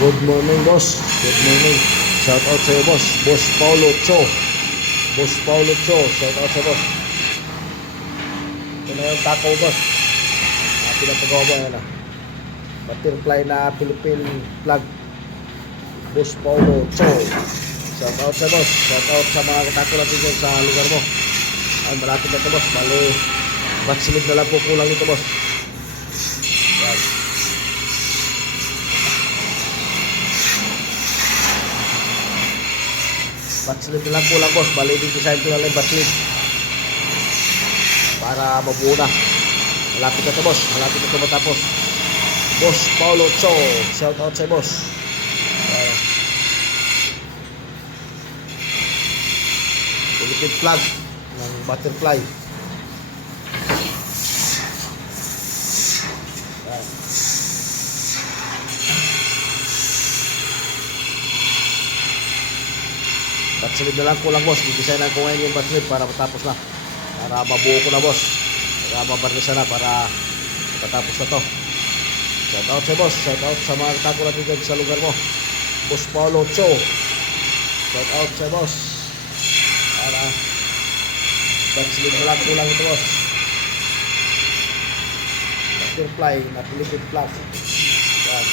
Good morning, boss. Good morning. Shout out sa'yo, boss. Boss Paulo Cho. Boss Paulo Cho. Shout out sa'yo, boss. Ito na yung taco, boss. Pinapagawa mo, yan, butterfly na Philippine flag. Boss Paulo Cho. Shout out sa'yo, boss. Shout out sa mga katako natin dyan sa lugar mo. Ay, malapit na ito, boss. Bali, batsilid na lang po kulang ito, boss. Yan. Batsilid na lang kulang, boss. Bali, design ko na lang yung batsilid para mabuo na. Malapit na ito, boss. Malapit na ito matapos. Boss Paulo Cho. Shout out sa'yo, boss. Philippine flag ng butterfly. Yan. Batsilid na lang kulang, boss. Didesignan ko ngayon yung batsilid para matapos na. Para mabuo ko na, boss. Para mabarnisa na para matapos na to. Shout out sa boss. Shout out sa mga katako natin dyan sa lugar mo. Boss Paulo Cho. Shout out sa boss. Para batsilid na lang kulang ito, boss. Butterfly na Philippine flag. Yan.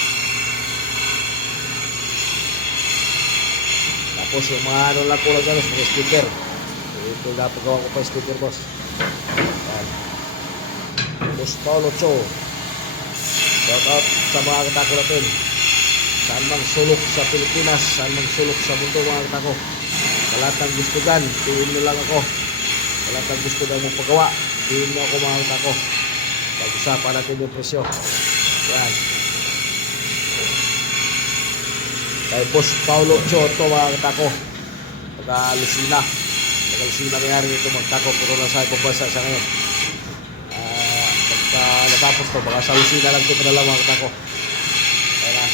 Tapos yung mga ano lang kulang dyan, mga sticker. Ito napagawa ko pa yung sticker, boss. Yan. Boss Paulo Cho. Shout out sa mga katako natin. Saan mang sulok sa Pilipinas, saan mang sulok sa mundo, mga katako. Sa lahat ng gusto dyan, tingin nyo lang ako. Sa lahat ng gusto na mong pagawa, tingin nyo ako, mga katako. Pag-usapan natin yung presyo. Yan. Kay Boss Paulo Cho ito, mga katako. Taga-Lucina. Taga-Lucina nangyari ito, mga katako. Pero nasa ibang bansa sa ngayon. Pagka natapos to, baka sa Lucina lang ito pinala, mga katako. Kaya na.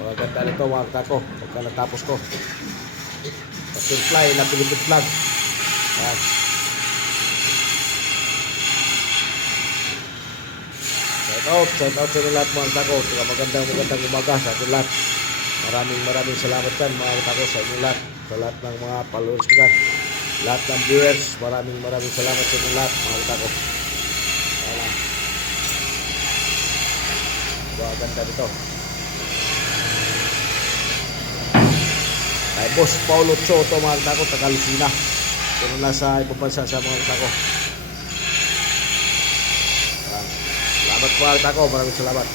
Maganda nito, mga katako. Pagka natapos ko. Butterfly na Philippine flag. Ayan. Shout out sa inyo lahat, mga katako. Magandang umaga sa ating lahat. Maraming salamat dyan, mga katako, sa inyo lahat. Sa lahat ng mga followers ko dyan. Lahat ng viewers, maraming salamat sa inyo lahat, mga katako. Ayan. Maganda nito. Kay Boss Paulo Cho ito, mga katako, taga-Lucina. Pero nasa ibang bansa sa mga katako. Salamat, mga katako. Maraming salamat.